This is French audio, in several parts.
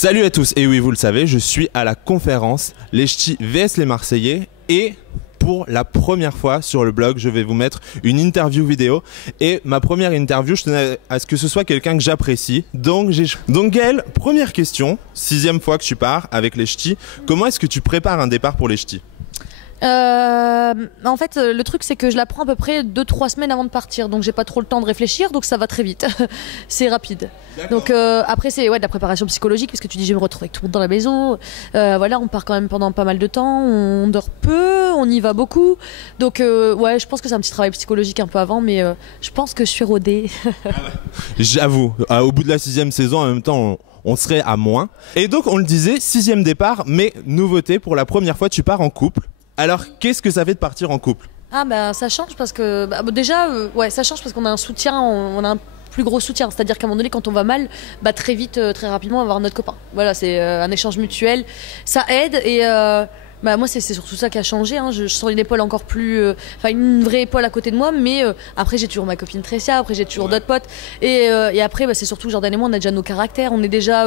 Salut à tous, et oui vous le savez, je suis à la conférence Les Ch'tis vs les Marseillais et pour la première fois sur le blog je vais vous mettre une interview vidéo et ma première interview je tenais à ce que ce soit quelqu'un que j'apprécie donc Gaël, première question, 6e fois que tu pars avec les Ch'tis, comment est-ce que tu prépares un départ pour les Ch'tis? En fait, le truc c'est que je la prends à peu près 2-3 semaines avant de partir, donc j'ai pas trop le temps de réfléchir, donc ça va très vite. C'est rapide. Donc après c'est de la préparation psychologique parce que tu dis je vais me retrouver avec tout le monde dans la maison. Voilà, on part quand même pendant pas mal de temps, on dort peu, on y va beaucoup. Donc je pense que c'est un petit travail psychologique un peu avant, mais je pense que je suis rodée. J'avoue, au bout de la 6e saison en même temps on serait à moins. Et donc on le disait, 6e départ, mais nouveauté, pour la première fois tu pars en couple. Alors, qu'est-ce que ça fait de partir en couple? Ah bah ça change parce que déjà ça change parce qu'on a un soutien, on a un plus gros soutien, c'est-à-dire qu'à un moment donné quand on va mal, très vite, très rapidement on va voir notre copain. Voilà, c'est un échange mutuel, ça aide et moi c'est surtout ça qui a changé, hein. Je sens une épaule encore plus, une vraie épaule à côté de moi, mais après j'ai toujours ma copine Tressia, après j'ai toujours d'autres potes et après c'est surtout Jordan et moi on a déjà nos caractères, on est déjà,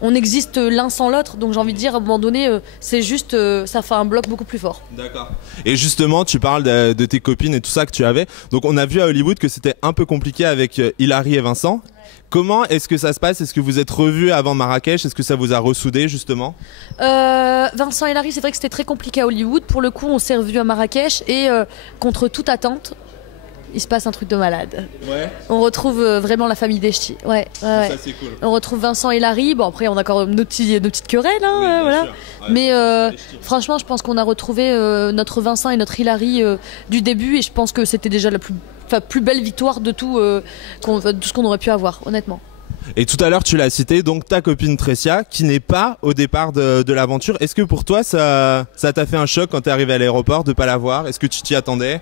on existe l'un sans l'autre, donc j'ai envie de dire à un moment donné c'est juste, ça fait un bloc beaucoup plus fort. D'accord. Et justement tu parles de tes copines et tout ça que tu avais, donc on a vu à Hollywood que c'était un peu compliqué avec Hilary et Vincent. Comment est-ce que ça se passe? Est-ce que vous êtes revus avant Marrakech? Est-ce que ça vous a ressoudé justement? Vincent et Hilary, c'est vrai que c'était très compliqué à Hollywood. Pour le coup, on s'est revus à Marrakech et contre toute attente, il se passe un truc de malade. Ouais. On retrouve vraiment la famille des Ch'tis. Ouais. Ça c'est cool. On retrouve Vincent et Hilary. Bon après on a encore nos petites querelles, hein, oui, voilà. Ouais, mais franchement, je pense qu'on a retrouvé notre Vincent et notre Hilary du début et je pense que c'était déjà la plus belle victoire de tout ce qu'on aurait pu avoir, honnêtement. Et tout à l'heure tu l'as cité, donc ta copine Tressia qui n'est pas au départ de l'aventure. Est-ce que pour toi ça t'a fait un choc quand t'es arrivé à l'aéroport de pas la voir? Est-ce que tu t'y attendais?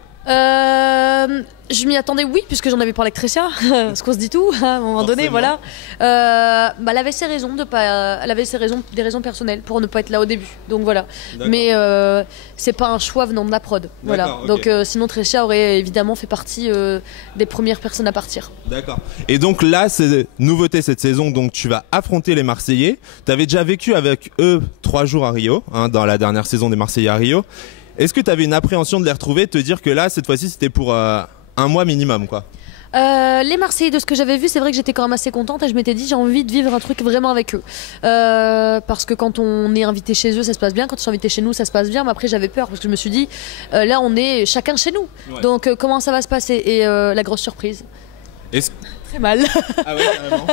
Je m'y attendais, oui, puisque j'en avais parlé avec Tressia, parce qu'on se dit tout à un moment donné, voilà. Elle avait ses raisons elle avait des raisons personnelles pour ne pas être là au début, donc voilà. Mais c'est pas un choix venant de la prod, voilà. Okay. Donc sinon Tressia aurait évidemment fait partie des premières personnes à partir. D'accord. Et donc là, c'est nouveauté cette saison, donc tu vas affronter les Marseillais. Tu avais déjà vécu avec eux 3 jours à Rio, hein, dans la dernière saison des Marseillais à Rio. Est-ce que tu avais une appréhension de les retrouver, de te dire que là, cette fois-ci, c'était pour un mois minimum, quoi? Les Marseillais, de ce que j'avais vu, c'est vrai que j'étais quand même assez contente et je m'étais dit j'ai envie de vivre un truc vraiment avec eux. Parce que quand on est invité chez eux, ça se passe bien. Quand ils sont invités chez nous, ça se passe bien. Mais après, j'avais peur parce que je me suis dit là, on est chacun chez nous. Ouais. Donc comment ça va se passer? Et la grosse surprise. Très mal. Ah ouais, carrément.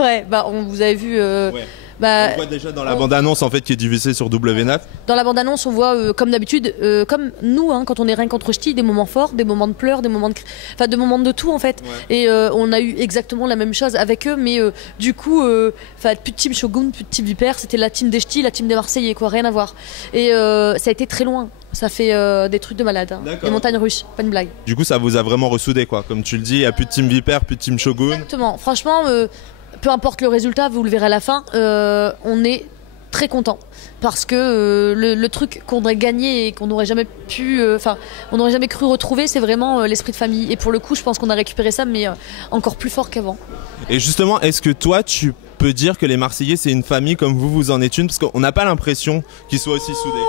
Ouais, vous avez vu. Ouais. On voit déjà dans la bande-annonce en fait qui est diffusée sur W9. Dans la bande-annonce, on voit comme d'habitude, comme nous, hein, quand on est rien contre Ch'tis, des moments forts, des moments de pleurs, des moments de tout en fait. Ouais. Et on a eu exactement la même chose avec eux, mais du coup, plus de team Shogun, plus de team Vipère, c'était la team des Ch'tis, la team des Marseillais, quoi, rien à voir. Et ça a été très loin. Ça fait des trucs de malade, hein. Des montagnes russes, pas une blague. Du coup, ça vous a vraiment ressoudé, quoi. Comme tu le dis, il n'y a plus de team Vipère, plus de team Shogun. Exactement. Franchement, peu importe le résultat, vous le verrez à la fin, on est très content parce que le truc qu'on aurait gagné et qu'on n'aurait jamais pu, on n'aurait jamais cru retrouver, c'est vraiment l'esprit de famille. Et pour le coup, je pense qu'on a récupéré ça, mais encore plus fort qu'avant. Et justement, est-ce que toi, tu peux dire que les Marseillais, c'est une famille comme vous en êtes une? Parce qu'on n'a pas l'impression qu'ils soient aussi soudés.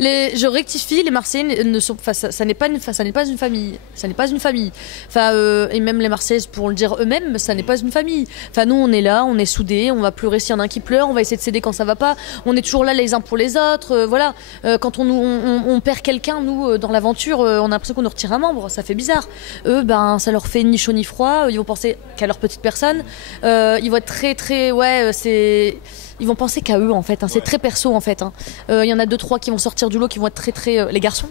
Je rectifie, les Marseillais ne sont, ça n'est pas une famille, ça n'est pas une famille. Et même les Marseillaises pourront le dire eux-mêmes, ça n'est pas une famille. Nous on est là, on est soudés, on va pleurer s'il y en a un qui pleure, on va essayer de s'aider quand ça va pas. On est toujours là les uns pour les autres, voilà. Quand on perd quelqu'un, nous dans l'aventure, on a l'impression qu'on nous retire un membre, ça fait bizarre. Eux, ça leur fait ni chaud ni froid, ils vont penser qu'à leur petite personne, ils vont être très, ils vont penser qu'à eux en fait, hein. C'est très perso en fait, hein. Y en a 2-3 qui vont sortir du lot qui vont être très les garçons.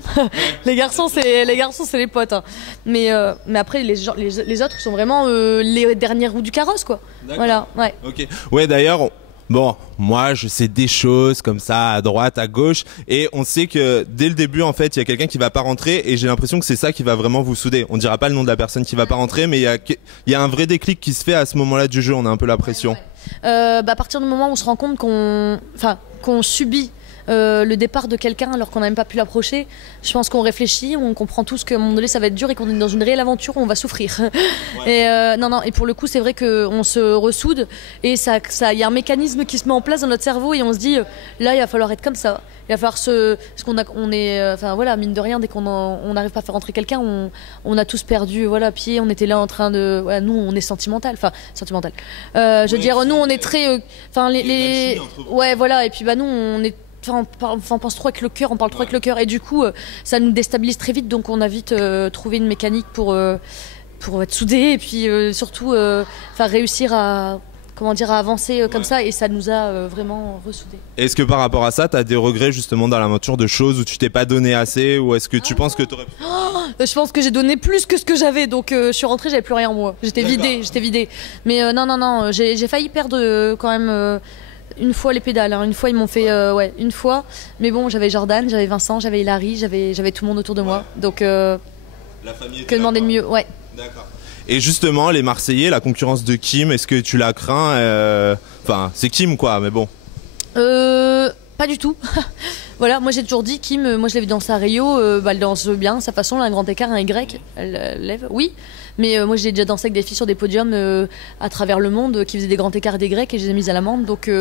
les garçons c'est les potes, hein. Mais après les autres sont vraiment les dernières roues du carrosse, quoi. Voilà, ouais. Ok. Ouais, d'ailleurs bon, moi je sais des choses comme ça à droite, à gauche, et on sait que dès le début en fait il y a quelqu'un qui va pas rentrer et j'ai l'impression que c'est ça qui va vraiment vous souder. On dira pas le nom de la personne qui va pas rentrer, mais il y a un vrai déclic qui se fait à ce moment-là du jeu, on a un peu la pression. À partir du moment où on se rend compte qu'on subit le départ de quelqu'un alors qu'on n'a même pas pu l'approcher. Je pense qu'on réfléchit, on comprend tous qu'à un moment donné ça va être dur et qu'on est dans une réelle aventure où on va souffrir. Ouais. Et pour le coup c'est vrai qu'on se ressoude et y a un mécanisme qui se met en place dans notre cerveau et on se dit là il va falloir être comme ça. Il va falloir mine de rien, dès qu'on n'arrive pas à faire rentrer quelqu'un, on a tous perdu pied. On était là en train de, nous on est sentimental. Je veux dire, nous on est très, ouais voilà. Et puis nous on est, on pense trop avec le cœur, on parle trop avec le cœur et du coup ça nous déstabilise très vite. Donc on a vite trouvé une mécanique pour être soudés et puis surtout réussir à avancer comme ça et ça nous a vraiment ressoudés. Est-ce que par rapport à ça, tu as des regrets justement dans l'aventure de choses où tu t'es pas donné assez ou est-ce que tu penses que tu aurais pu... Je pense que j'ai donné plus que ce que j'avais donc je suis rentrée, j'avais plus rien moi. J'étais vidée. Mais non, j'ai failli perdre quand même une fois les pédales. Une fois ils m'ont fait une fois. Mais bon, j'avais Jordan, j'avais Vincent, j'avais Hilary, j'avais tout le monde autour de moi. Donc la famille que demander de mieux, ouais. D'accord. Et justement, les Marseillais, la concurrence de Kim, est-ce que tu la crains Enfin, c'est Kim quoi, mais bon. Pas du tout. Voilà, moi j'ai toujours dit Kim, moi je l'ai vu danser à Rio, elle danse bien, sa façon, elle a un grand écart, un Y, elle lève, oui. Mais moi j'ai déjà dansé avec des filles sur des podiums à travers le monde qui faisaient des grands écarts et des grecs et je les ai mises à l'amende. Donc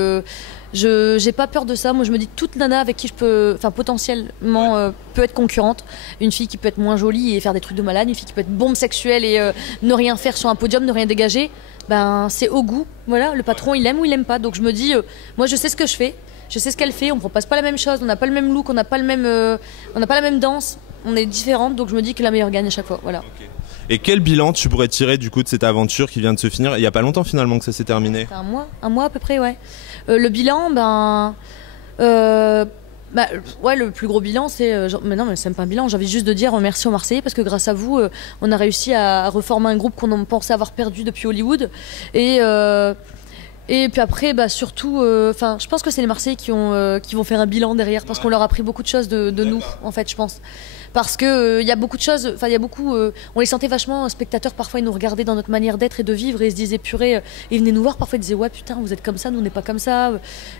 j'ai pas peur de ça. Moi je me dis toute nana avec qui je peux, potentiellement peut être concurrente. Une fille qui peut être moins jolie et faire des trucs de malade, une fille qui peut être bombe sexuelle et ne rien faire sur un podium, ne rien dégager. C'est au goût. Voilà, le patron il aime ou il aime pas. Donc je me dis, moi je sais ce que je fais. Je sais ce qu'elle fait, on propose pas la même chose, on n'a pas le même look, on n'a pas la même danse, on est différentes, donc je me dis que la meilleure gagne à chaque fois. Voilà. Okay. Et quel bilan tu pourrais tirer du coup de cette aventure qui vient de se finir? Il y a pas longtemps finalement que ça s'est terminé. Un mois à peu près, ouais. Le bilan, le plus gros bilan, c'est. Mais non, mais c'est même pas un bilan. J'ai envie juste de dire merci aux Marseillais parce que grâce à vous, on a réussi à reformer un groupe qu'on pensait avoir perdu depuis Hollywood. Et puis après, surtout, je pense que c'est les Marseillais qui vont faire un bilan derrière parce qu'on leur a appris beaucoup de choses de nous, en fait, je pense. Parce que il y a beaucoup de choses, on les sentait vachement spectateurs, parfois ils nous regardaient dans notre manière d'être et de vivre et ils se disaient purée, ils venaient nous voir, parfois ils disaient ouais putain vous êtes comme ça, nous on n'est pas comme ça.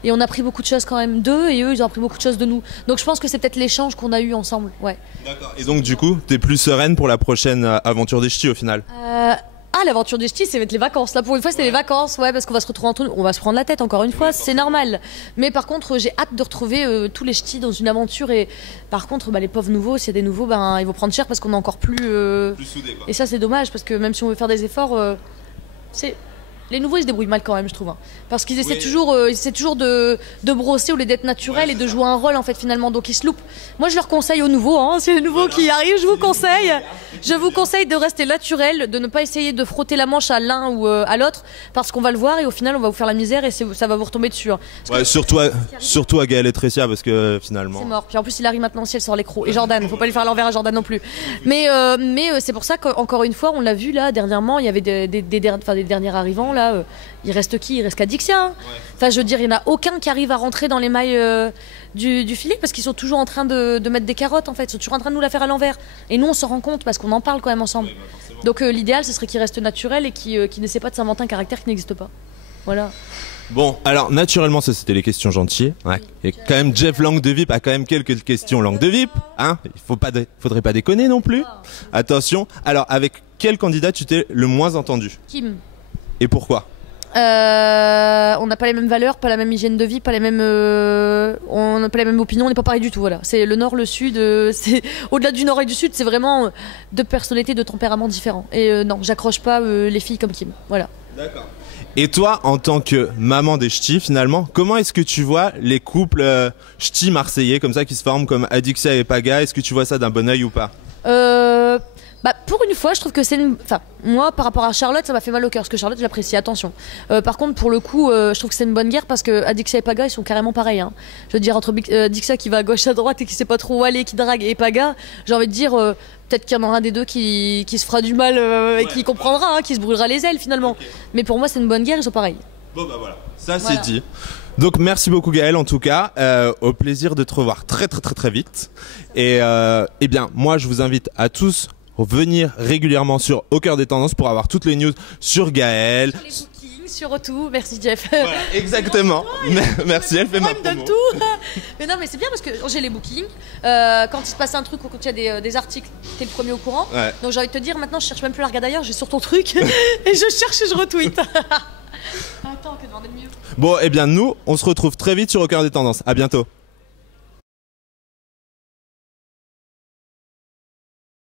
Et on a appris beaucoup de choses quand même d'eux et eux ils ont appris beaucoup de choses de nous. Donc je pense que c'est peut-être l'échange qu'on a eu ensemble, ouais. D'accord. Et donc du coup, t'es plus sereine pour la prochaine aventure des ch'tis au final? L'aventure des ch'tis, c'est les vacances. Là, pour une fois, c'était les vacances, ouais, parce qu'on va se retrouver entre nous. On va se prendre la tête, encore une fois, c'est normal. Mais par contre, j'ai hâte de retrouver tous les ch'tis dans une aventure. Et par contre, les pauvres nouveaux, s'il y a des nouveaux, ils vont prendre cher parce qu'on est encore plus soudés, quoi. Et ça, c'est dommage, parce que même si on veut faire des efforts, les nouveaux ils se débrouillent mal quand même je trouve parce qu'ils essaient toujours de brosser au lieu d'être naturels et de jouer un rôle en fait finalement donc ils se loupent. Moi je leur conseille aux nouveaux c'est les nouveaux qui arrivent, je vous conseille de rester naturel, de ne pas essayer de frotter la manche à l'un ou à l'autre parce qu'on va le voir et au final on va vous faire la misère et ça va vous retomber dessus surtout à Gaël et Tressia parce que finalement c'est mort. Puis en plus il arrive maintenant si elle sort l'écrou et Jordan, faut pas lui faire l'envers à Jordan non plus. Mais c'est pour ça qu'encore une fois on l'a vu là dernièrement, il y avait des derniers arrivants là, il reste qui? Il reste qu'Adixia. Enfin, je veux dire, il n'y en a aucun qui arrive à rentrer dans les mailles du filet parce qu'ils sont toujours en train de mettre des carottes en fait. Ils sont toujours en train de nous la faire à l'envers. Et nous, on s'en rend compte parce qu'on en parle quand même ensemble. Donc l'idéal, ce serait qu'ils restent naturels et qu'ils n'essaient pas de s'inventer un caractère qui n'existe pas. Voilà. Bon, alors naturellement, ça c'était les questions gentilles. Ouais. Et quand même, Jeff Langue de VIP a quand même quelques questions Langue de VIP. Hein, faudrait pas déconner non plus. Attention. Alors, avec quel candidat tu t'es le moins entendu? Kim. Et pourquoi? On n'a pas les mêmes valeurs, pas la même hygiène de vie, pas les mêmes, on n'a pas les mêmes opinions, on n'est pas pareil du tout. Voilà, c'est le nord, le sud, c'est au-delà du nord et du sud, c'est vraiment deux personnalités, deux tempéraments différents. Et non, j'accroche pas les filles comme Kim. Voilà. D'accord. Et toi, en tant que maman des ch'tis, finalement, comment est-ce que tu vois les couples ch'tis marseillais comme ça qui se forment comme Adixia et Paga? Est-ce que tu vois ça d'un bon œil ou pas? Pour une fois, je trouve que moi, par rapport à Charlotte, ça m'a fait mal au cœur parce que Charlotte, je l'apprécie, attention. Par contre, pour le coup, je trouve que c'est une bonne guerre parce que Adixia et Paga, ils sont carrément pareils. Hein. Je veux dire, entre Adixia qui va à gauche à droite et qui sait pas trop où aller, qui drague, et Paga, j'ai envie de dire, peut-être qu'il y en aura un des deux qui se fera du mal et qui comprendra, qui se brûlera les ailes finalement. Okay. Mais pour moi, c'est une bonne guerre, ils sont pareils. Bon, voilà, ça c'est dit. Donc merci beaucoup Gaël en tout cas, au plaisir de te revoir très très très très vite. Et bien, moi je vous invite à tous venir régulièrement sur Au Cœur des Tendances pour avoir toutes les news sur Gaël, sur tout. Merci Jeff. Voilà, exactement. Merci, elle fait ma me donne promo. tout. Mais non, mais c'est bien parce que j'ai les bookings. Quand il se passe un truc ou quand il y a des articles, t'es le premier au courant. Ouais. Donc j'ai envie de te dire, maintenant je cherche même plus la regarder ailleurs, j'ai sur ton truc et je cherche et je retweet. Attends, que demander de mieux. Bon, eh bien nous, on se retrouve très vite sur Au cœur des tendances. À bientôt.